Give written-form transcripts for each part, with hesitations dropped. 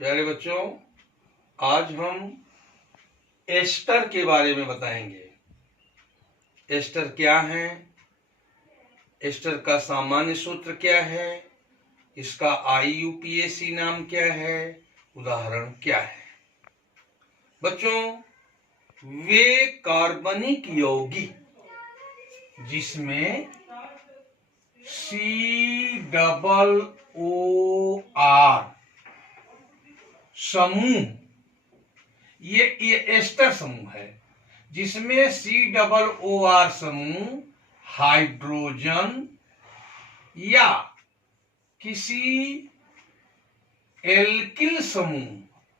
प्यारे बच्चों, आज हम एस्टर के बारे में बताएंगे। एस्टर क्या है, एस्टर का सामान्य सूत्र क्या है, इसका IUPAC नाम क्या है, उदाहरण क्या है। बच्चों, वे कार्बनिक यौगिक जिसमें COOR समूह, ये एस्टर समूह है जिसमें COOR समूह हाइड्रोजन या किसी एल्किल समूह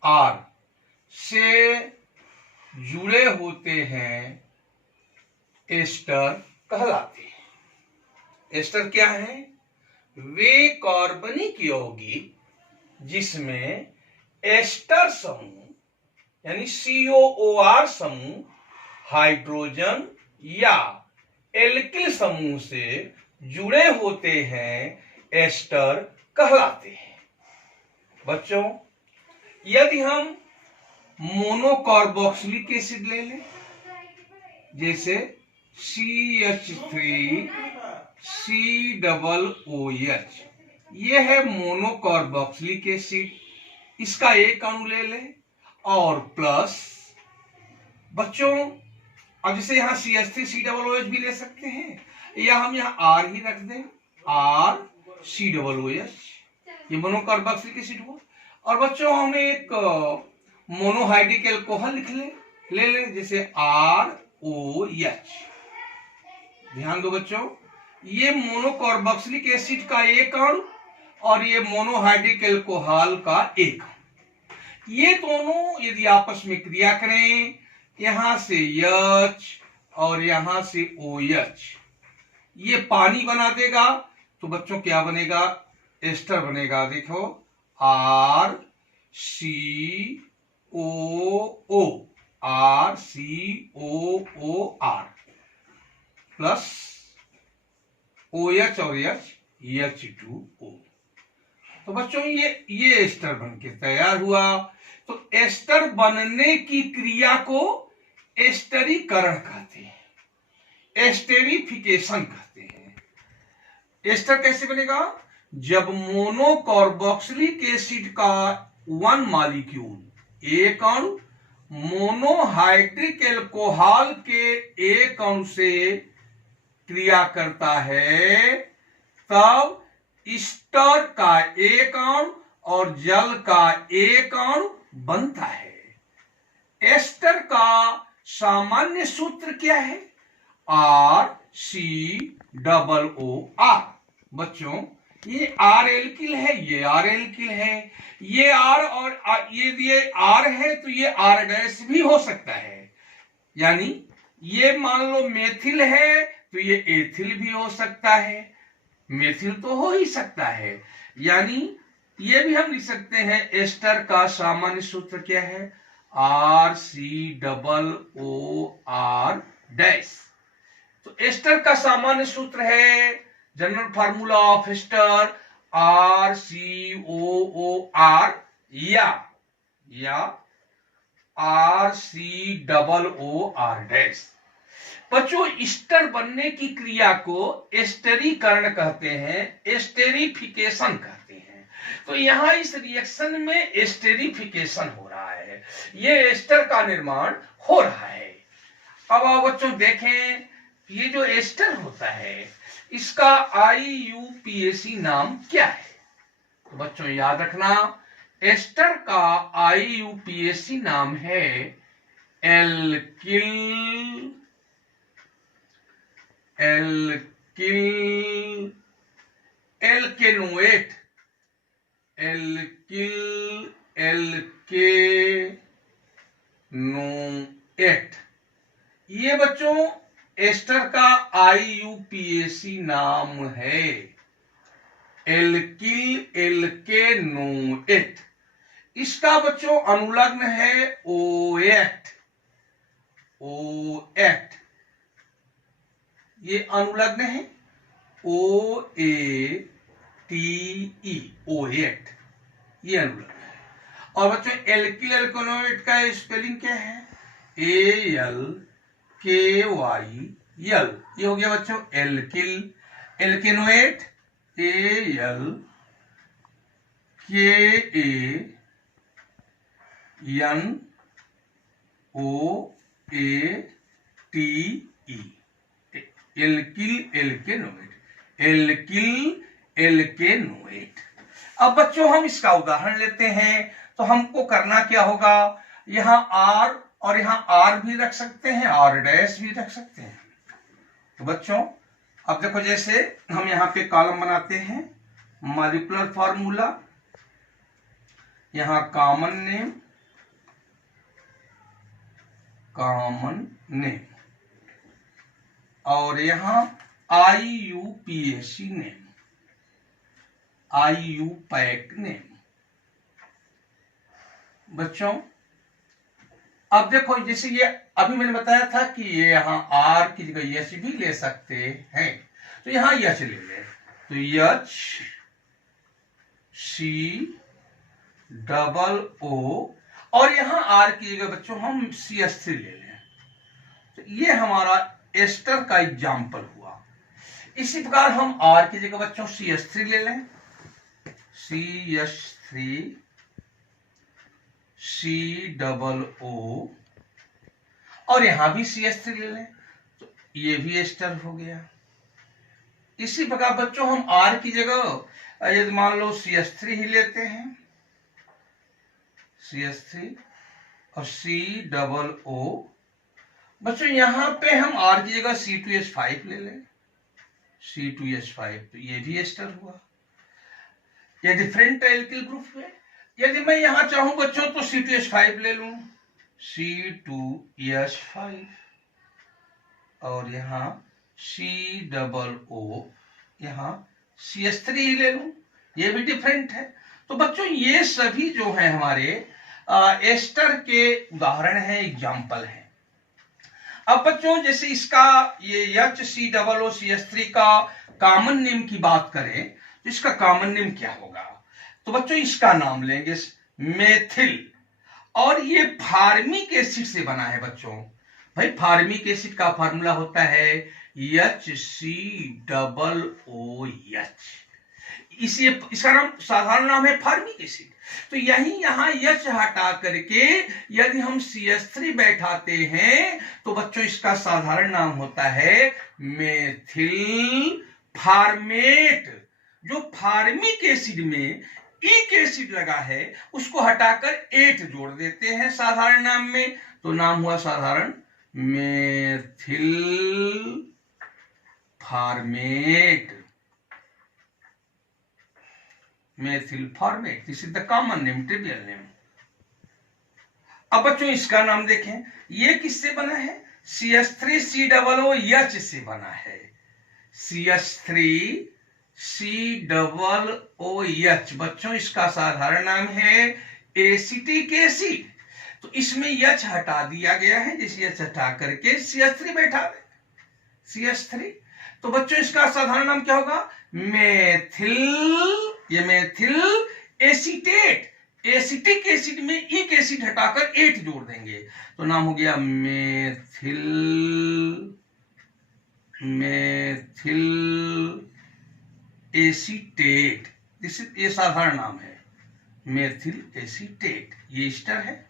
R से जुड़े होते हैं, एस्टर कहलाते हैं। एस्टर क्या है? वे कार्बनिक यौगिक जिसमें एस्टर समूह यानी COOR समूह हाइड्रोजन या एल्किल समूह से जुड़े होते हैं, एस्टर कहलाते हैं। बच्चों, यदि हम मोनोकार्बोक्सिलिक एसिड ले लें, जैसे CH3COOH, ये है मोनोकार्बोक्सिलिक एसिड। इसका एक अणु ले लें और प्लस, बच्चों अब जैसे यहाँ CH3COOH भी ले सकते हैं, या हम यहाँ R ही रख दें, RCOOH, ये मोनोकार्बोक्सिलिक एसिड हुआ। और बच्चों हम एक मोनोहाइड्रिक एल्कोहल ले लें, जैसे ROH। ध्यान दो बच्चों, ये मोनोकार्बोक्सिलिक एसिड का एक अणु और ये मोनोहाइड्रिक एल्कोहल का एक अणु। ये दोनों यदि आपस में क्रिया करें, यहां से H और यहां से OH, ये पानी बना देगा। तो बच्चों क्या बनेगा? एस्टर बनेगा। देखो, RCOOR प्लस OH और H2O। तो बच्चों ये एस्टर बनके तैयार हुआ। तो एस्टर बनने की क्रिया को एस्टरीकरण कहते हैं, एस्टेरिफिकेशन कहते हैं। एस्टर कैसे बनेगा? जब मोनोकार्बोक्सिलिक एसिड का 1 मॉलिक्यूल, एक अणु, मोनोहाइड्रिक एल्कोहल के एक अणु से क्रिया करता है, तब एस्टर का एक अणु और जल का एक अणु बनता है। एस्टर का सामान्य सूत्र क्या है? RCOOR। बच्चों, ये R एल्किल है, ये R एल्किल है, ये R और ये R है तो ये R डैश भी हो सकता है। यानी ये मान लो मेथिल है तो ये एथिल भी हो सकता है, मेथिल तो हो ही सकता है। यानी ये भी हम लिख सकते हैं, एस्टर का सामान्य सूत्र क्या है? RCOOR dash. तो एस्टर का सामान्य सूत्र है, general formula of ester, RCOOR या RCOOR डैश। बच्चों, एस्टर बनने की क्रिया को एस्टरीकरण कहते हैं, एस्टेरिफिकेशन कहते हैं। तो यहां इस रिएक्शन में एस्टेरिफिकेशन हो रहा है, ये एस्टर का निर्माण हो रहा है। अब आओ बच्चों देखें, ये जो एस्टर होता है इसका IUPAC नाम क्या है? तो बच्चों याद रखना, एस्टर का IUPAC नाम है एल्केनोएट। ये बच्चों एस्टर का IUPAC नाम है, एल्केनोएट। इसका बच्चों अनुलग्न है OAT। ये अनुलग्न है OATE, OAT, ये अनुलग्न है। और बच्चों एल्किल एल्केनोइड का स्पेलिंग क्या है? ALKYL। ये हो गया बच्चों एल्किल एल्केनोइड, ALKNOATE, एल्किल एल्केनोइड, एल्किल एल्केनोइड। अब बच्चों हम इसका उदाहरण लेते हैं, तो हमको करना क्या होगा, यहां R और यहां R भी रख सकते हैं, R डैश भी रख सकते हैं। तो बच्चों अब देखो, जैसे हम यहां पे कॉलम बनाते हैं, मॉलिक्यूलर फार्मूला, यहां कॉमन नेम, और यहां IUPAC नेम, IUPAC नेम। बच्चों अब देखो, जैसे ये अभी मैंने बताया था कि ये यहां R की जगह H भी ले सकते हैं, तो यहां H ले ले, तो HCOO, और यहां R की जगह बच्चों हम CH3 ले लें। तो ये हमारा एस्टर का एग्जाम्पल हुआ। इसी प्रकार हम R की जगह बच्चों CH3 ले लें, CH3 COO, और यहां भी CH3 ले लें, तो ये भी एस्टर हो गया। इसी प्रकार बच्चों हम R की जगह यदि मान लो CH3 ही लेते हैं, CH3 और COO, बच्चों यहां पे हम R की जगह C2H5 ले लें, C2H5, तो ये भी एस्टर हुआ। ये डिफरेंट एल्किल ग्रुप है। यदि मैं यहां चाहूं बच्चों तो C2H5 ले लूं, C2H5, और यहां COO, यहां CH3 ही ले लूं, ये भी डिफरेंट है। तो बच्चों ये सभी जो है हमारे एस्टर के उदाहरण है, एग्जाम्पल है। अब बच्चों जैसे इसका ये HCOO CH3 का कॉमन नेम की बात करें, तो इसका कॉमन नेम क्या होगा? तो बच्चों इसका नाम लेंगे मेथिल, और ये फार्मिक एसिड से बना है। बच्चों भाई फार्मिक एसिड का फार्मूला होता है HCOOH, इसका नाम साधारण नाम है फार्मिक एसिड। तो यहां H हटा करके यदि हम CH3 बैठाते हैं, तो बच्चों इसका साधारण नाम होता है मेथिल फार्मेट। जो फार्मिक एसिड में इक एसिड लगा है, उसको हटाकर एट जोड़ देते हैं साधारण नाम में, तो नाम हुआ साधारण methyl format. Methyl format, this is the common name, trivial name. अब बच्चों इसका नाम देखें, ये किससे बना है? CH3COOH से बना है, CH3COOH। बच्चों इसका साधारण नाम है एसिटिक एसिड। तो इसमें H हटा दिया गया है, जिसे H हटा करके CH3 बैठा दे, CH3। तो बच्चों इसका साधारण नाम क्या होगा? मेथिल, ये मेथिल एसीटेट। एसिटिक एसिड में एक एसिड हटाकर एट जोड़ देंगे, तो नाम हो गया मेथिल एसीटेट। ये साधारण नाम है मेथिल एसीटेट, ये एस्टर है।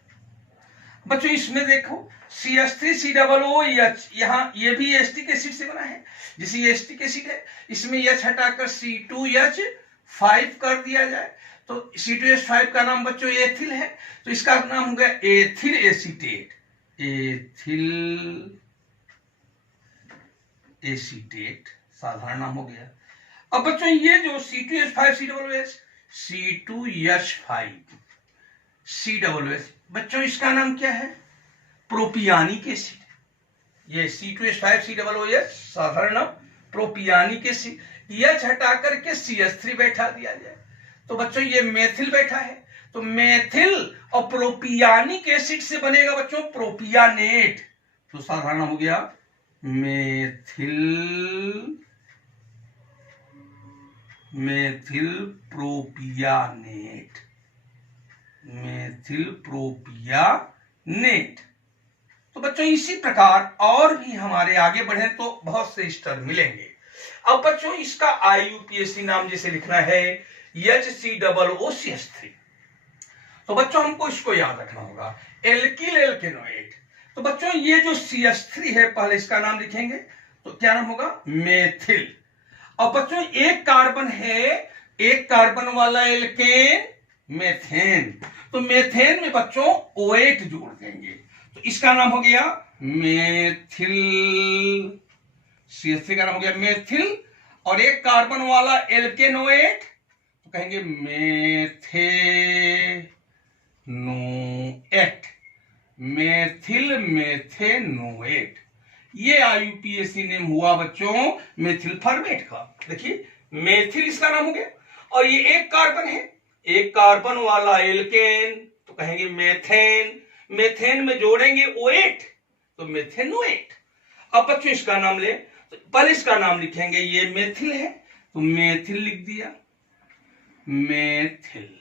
बच्चों इसमें देखो CH3COOH, यहाँ ये भी एसिटिक एसिड से बना है, जिसे ये एसिटिक एसिड है, इसमें H हटाकर C2H5 कर दिया जाए, तो C2H5 का नाम बच्चों एथिल है, तो इसका नाम हो गया एथिल एसीटेट, एथिल एसीटेट, साधारण नाम हो गया। अब बच्चों ये जो C2H5COOH, C2H5COOH, बच्चों इसका नाम क्या है? प्रोपियानिक एसिड। ये C2H5COOH साधारण नाम प्रोपियानिक एसिड। H हटा करके CH3 बैठा दिया जाए, तो बच्चों ये मेथिल बैठा है, तो मेथिल और प्रोपियानिक एसिड से बनेगा बच्चों प्रोपियानेट, तो साधारण हो गया मेथिल प्रोपियानेट, मेथिल मेथिल प्रोपियोनेट। तो बच्चों इसी प्रकार और भी हमारे आगे बढ़े तो बहुत से एस्टर मिलेंगे। अब बच्चों इसका IUPAC नाम जैसे लिखना है HCOOCH3। तो बच्चों हमको इसको याद रखना होगा, एल्किल एल्केनोएट। तो बच्चों ये जो CH3 है पहले इसका नाम लिखेंगे तो क्या नाम होगा, मेथिल। और बच्चों एक कार्बन है, एक कार्बन वाला एल्केन मेथेन, तो मेथेन में बच्चों OH जोड़ देंगे तो इसका नाम हो गया मेथिल। CH3 का नाम हो गया मेथिल। और एक कार्बन वाला एल्केनोएट तो कहेंगे मेथेनोएट, मेथिल मेथेनोएट। ये IUPAC नेम हुआ बच्चों मेथिल फॉर्मेट का। देखिए मेथिल इसका नाम हो गया। और ये एक कार्बन है, एक कार्बन वाला एल्केन तो कहेंगे मेथेन, मेथेन में जोड़ेंगे OH तो मेथेनोएट। अब बच्चों इसका नाम ले तो पहले इसका नाम लिखेंगे, ये मेथिल है तो मेथिल लिख दिया, मेथिल।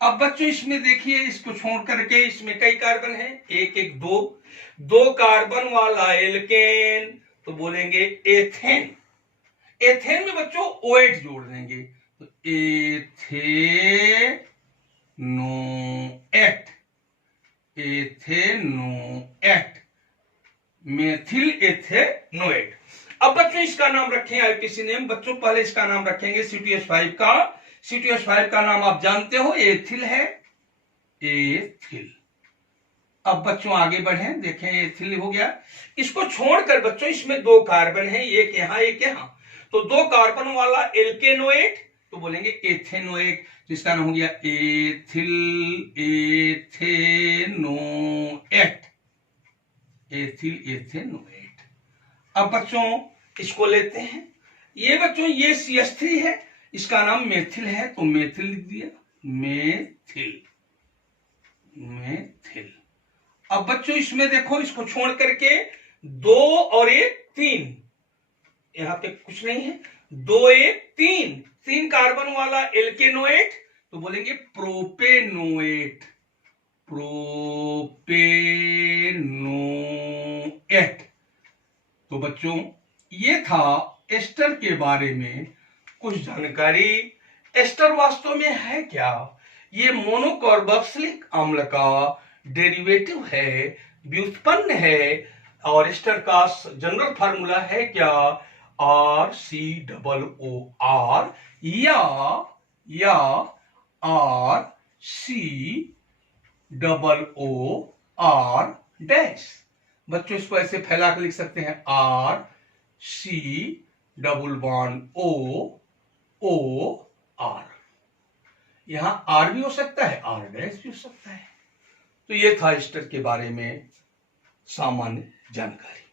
अब बच्चों इसमें देखिए, इसको छोड़ करके इसमें कई कार्बन है, एक एक दो, दो कार्बन वाला एल्केन तो बोलेंगे एथेन। एथेन में बच्चों OH जोड़ देंगे तो एथेनोएट, एथेनोएट, मेथिल एथेनोएट। अब बच्चों इसका नाम रखें IUPAC नेम। बच्चों पहले इसका नाम रखेंगे C2H5 का। C2H5 का नाम आप जानते हो एथिल है, एथिल। अब बच्चों आगे बढ़े, देखें एथिल हो गया। इसको छोड़कर बच्चों इसमें दो कार्बन है, एक यहां एक यहां, तो दो कार्बन वाला एल्केनोएट तो बोलेंगे एथेनोएट, जिसका नाम हो गया एथिल एथेनोएट, एथिल एथेनोएट। अब बच्चों इसको लेते हैं, ये बच्चों ये CH3 है, इसका नाम मेथिल है तो मेथिल लिख दिया, मेथिल, मेथिल। अब बच्चों इसमें देखो, इसको छोड़ करके दो और एक तीन, यहां पे कुछ नहीं है, दो एक तीन, तीन कार्बन वाला एल्केनोएट तो बोलेंगे प्रोपेनोएट, प्रोपेनोएट। तो बच्चों ये था एस्टर के बारे में कुछ जानकारी। एस्टर वास्तव में है क्या? ये मोनोकार्बोक्सिलिक अम्ल का डेरिवेटिव है, व्युत्पन्न है। और एस्टर का जनरल फार्मूला है क्या? RCOOR या RCOOR डैश। बच्चों इसको ऐसे फैला कर लिख सकते हैं, RCOOR। यहां R भी हो सकता है, R डैश भी हो सकता है। तो ये था एस्टर के बारे में सामान्य जानकारी।